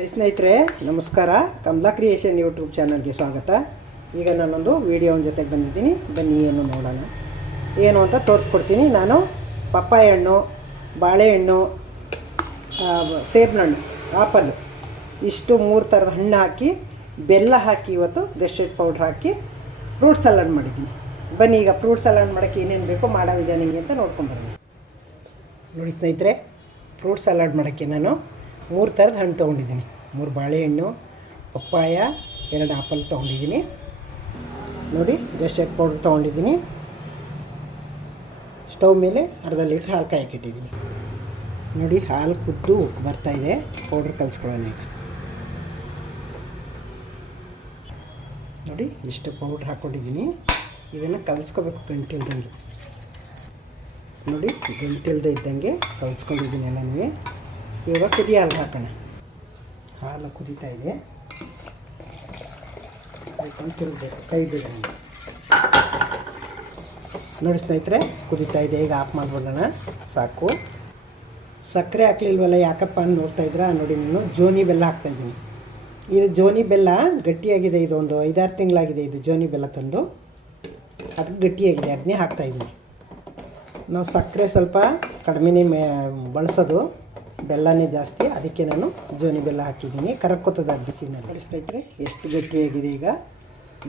ಸ್ನೇಹಿತರೆ ನಮಸ್ಕಾರ. Kamala creation YouTube ಚಾನಲ್ಗೆ ಸ್ವಾಗತ. ಈಗ ನಾನೊಂದು ವಿಡಿಯೋನ ಜೊತೆಗೆ ಬಂದಿದ್ದೀನಿ. ಬನ್ನಿ ಏನು ನೋಡೋಣ, ಏನು ಅಂತ ತೋರಿಸ್ಕೊಡ್ತೀನಿ. ನಾನು ಪಪ್ಪಾಯ ಹಣ್ಣು, ಬಾಳೆಹಣ್ಣು, ಸೇಬಿನ ಹಣ್ಣು, ಆಪಲ್ ಇಷ್ಟು 3 ಥರದ ಹಣ್ಣು ಹಾಕಿ ಬೆಲ್ಲ ಹಾಕಿ ಇವತ್ತು ಗಸ್ಟರ್ಡ್ ಪೌಡ್ರ್ ಹಾಕಿ ಫ್ರೂಟ್ ಸಲಾಡ್ ಮಾಡಿದ್ದೀನಿ. ಬನ್ನಿ ಈಗ ಫ್ರೂಟ್ ಸಲಾಡ್ ಮಾಡೋಕ್ಕೆ ಏನೇನು ಬೇಕೋ ಮಾಡೋ ವಿಧಾನ ಅಂತ ನೋಡ್ಕೊಂಡ್ಬರೋಣ. ನೋಡಿ ಸ್ನೇಹಿತರೆ, ಫ್ರೂಟ್ ಸಲಾಡ್ ಮಾಡೋಕ್ಕೆ ನಾನು 3 ಥರದ ಹಣ್ಣು ತೊಗೊಂಡಿದ್ದೀನಿ. 3 ಬಾಳೆಹಣ್ಣು, ಪಪ್ಪಾಯ, 2 ಆಪಲ್ ತೊಗೊಂಡಿದ್ದೀನಿ. ನೋಡಿ ಗಸ್ಟರ್ಡ್ ಪೌಡ್ರ್ ತೊಗೊಂಡಿದ್ದೀನಿ. ಸ್ಟವ್ ಮೇಲೆ ಅರ್ಧ ಲೀಟ್ರ್ ಹಾಲು ಕಾಯಕ್ಕಿಟ್ಟಿದ್ದೀನಿ. ನೋಡಿ ಹಾಲು ಕುದ್ದು ಬರ್ತಾಯಿದೆ. ಪೌಡ್ರ್ ಕಲಿಸ್ಕೊಳ್ಳೋಣ ಈಗ. ನೋಡಿ ಇಷ್ಟು ಪೌಡ್ರ್ ಹಾಕ್ಕೊಂಡಿದ್ದೀನಿ. ಇದನ್ನು ಕಲಿಸ್ಕೋಬೇಕು ಗಂಟಿಲ್ದಂಗೆ. ನೋಡಿ ಗಂಟಿಲ್ದೆ ಇದ್ದಂಗೆ ಕಲಿಸ್ಕೊಂಡಿದ್ದೀನಿ ಎಲ್ಲನೂ. ಇವಾಗ ಕುದಿ ಹಾಲು ಹಾಕೋಣ. ಹಾಲು ಕುದೀತಾ ಇದೆ. ಹಾಕೊಂಡು ತಿರುಗಬೇಕು, ಕೈ ಬಿಡೋಣ. ನೋಡಿ ಸ್ನೇಹಿತರೆ, ಕುದೀತಾ ಇದೆ. ಈಗ ಆಫ್ ಮಾಡಿಬಿಡೋಣ, ಸಾಕು. ಸಕ್ಕರೆ ಹಾಕ್ಲಿಲ್ವಲ್ಲ ಯಾಕಪ್ಪ ಅಂತ ನೋಡ್ತಾ ಇದ್ರೆ ನೋಡಿ, ನಾನು ಜೋನಿ ಬೆಲ್ಲ ಹಾಕ್ತಾಯಿದ್ದೀನಿ. ಇದು ಜೋನಿ ಬೆಲ್ಲ ಗಟ್ಟಿಯಾಗಿದೆ. ಇದು ಒಂದು 5-6 ತಿಂಗಳಾಗಿದೆ ಇದು ಜೋನಿ ಬೆಲ್ಲ ತಂದು. ಅದಕ್ಕೆ ಗಟ್ಟಿಯಾಗಿದೆ, ಅದನ್ನೇ ಹಾಕ್ತಾಯಿದ್ದೀನಿ. ನಾವು ಸಕ್ಕರೆ ಸ್ವಲ್ಪ ಕಡಿಮೆನೇ ಬಳಸೋದು, ಬೆಲ್ಲನೇ ಜಾಸ್ತಿ. ಅದಕ್ಕೆ ನಾನು ಜೋನಿ ಬೆಲ್ಲ ಹಾಕಿದ್ದೀನಿ. ಕರಗ್ಕೋತದ ಅದು ಬಿಸಿನಲ್ಲಿ. ಕಳಿಸ್ತಾ ಎಷ್ಟು ಗಟ್ಟಿಯಾಗಿದೆ. ಈಗ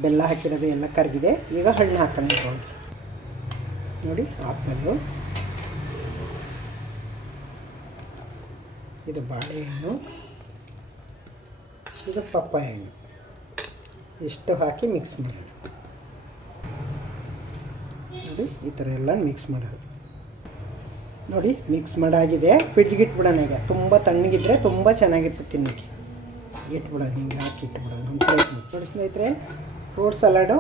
ಬೆಲ್ಲ ಹಾಕಿರೋದು ಎಲ್ಲ ಕರಗಿದೆ. ಈಗ ಹಣ್ಣು ಹಾಕೋಣ. ನೋಡಿ ಆಪಲ್ಲು, ಇದು ಬಾಳೆಹಣ್ಣು, ಇದು ಪಪ್ಪಾಯ ಹಣ್ಣು. ಇಷ್ಟು ಹಾಕಿ ಮಿಕ್ಸ್ ಮಾಡೋಣ. ನೋಡಿ ಈ ಥರ ಎಲ್ಲ ಮಿಕ್ಸ್ ಮಾಡೋದು. ನೋಡಿ ಮಿಕ್ಸ್ ಮಾಡಾಗಿದೆ. ಫ್ರಿಡ್ಜ್ಗೆ ಇಟ್ಬಿಡೋಣ. ಈಗ ತುಂಬ ತಣ್ಣಗಿದ್ರೆ ತುಂಬ ಚೆನ್ನಾಗಿರ್ತದೆ ತಿನ್ನೋಕ್ಕೆ. ಇಟ್ಬಿಡೋಣ, ಹಿಂಗೆ ಹಾಕಿ ಇಟ್ಬಿಡೋಣ. ಒಂದು ಪ್ಲೇಟ್ ನೋಡಿ ಸ್ನೇಹಿತರೆ, ಫ್ರೂಟ್ ಸಲಾಡು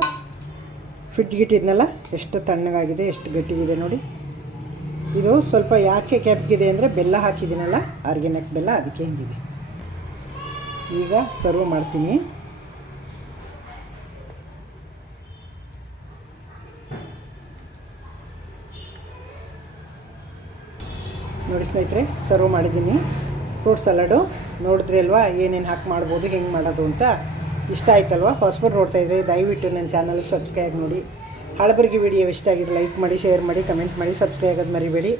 ಫ್ರಿಡ್ಜ್ಗೆ ಇಟ್ಟಿದ್ನಲ್ಲ, ಎಷ್ಟು ತಣ್ಣಗಾಗಿದೆ, ಎಷ್ಟು ಗಟ್ಟಿಗಿದೆ ನೋಡಿ. ಇದು ಸ್ವಲ್ಪ ಯಾಕೆ ಕೆಂಪಗಿದೆ ಅಂದರೆ ಬೆಲ್ಲ ಹಾಕಿದ್ದೀನಲ್ಲ, ಆರ್ಗ್ಯಾನಿಕ್ ಬೆಲ್ಲ, ಅದಕ್ಕೆ ಹಿಂಗಿದೆ. ಈಗ ಸರ್ವ್ ಮಾಡ್ತೀನಿ. ನೋಡಿ ಸ್ನೇಹಿತರೆ, ಸರ್ವ್ ಮಾಡಿದ್ದೀನಿ ಫ್ರೂಟ್ ಸಲಾಡು. ನೋಡಿದ್ರಿ ಅಲ್ವಾ ಏನೇನು ಹಾಕಿ ಮಾಡ್ಬೋದು, ಹೆಂಗೆ ಮಾಡೋದು ಅಂತ. ಇಷ್ಟ ಆಯ್ತಲ್ವ? ಹೊಸಬರು ನೋಡ್ತಾಯಿದ್ರೆ ದಯವಿಟ್ಟು ನನ್ನ ಚಾನಲ್ಗೆ ಸಬ್ಸ್ಕ್ರೈಬ್ ನೋಡಿ. ಹಳಬರಿಗೆ ವಿಡಿಯೋ ಇಷ್ಟ ಆಗಿದ್ರೆ ಲೈಕ್ ಮಾಡಿ, ಶೇರ್ ಮಾಡಿ, ಕಮೆಂಟ್ ಮಾಡಿ, ಸಬ್ಸ್ಕ್ರೈಬ್ ಆಗೋದು ಮರಿಬೇಡಿ.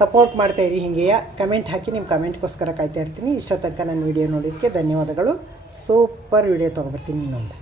ಸಪೋರ್ಟ್ ಮಾಡ್ತಾಯಿರಿ. ಹೀಗೆಯೇ ಕಮೆಂಟ್ ಹಾಕಿ, ನಿಮ್ಮ ಕಮೆಂಟ್ಗೋಸ್ಕರ ಕಾಯ್ತಾ ಇರ್ತೀನಿ. ಇಷ್ಟೋ ತನಕ ನನ್ನ ವಿಡಿಯೋ ನೋಡೋದಕ್ಕೆ ಧನ್ಯವಾದಗಳು. ಸೂಪರ್ ವಿಡಿಯೋ ತೊಗೊಬರ್ತೀನಿ ಇನ್ನೊಂದು.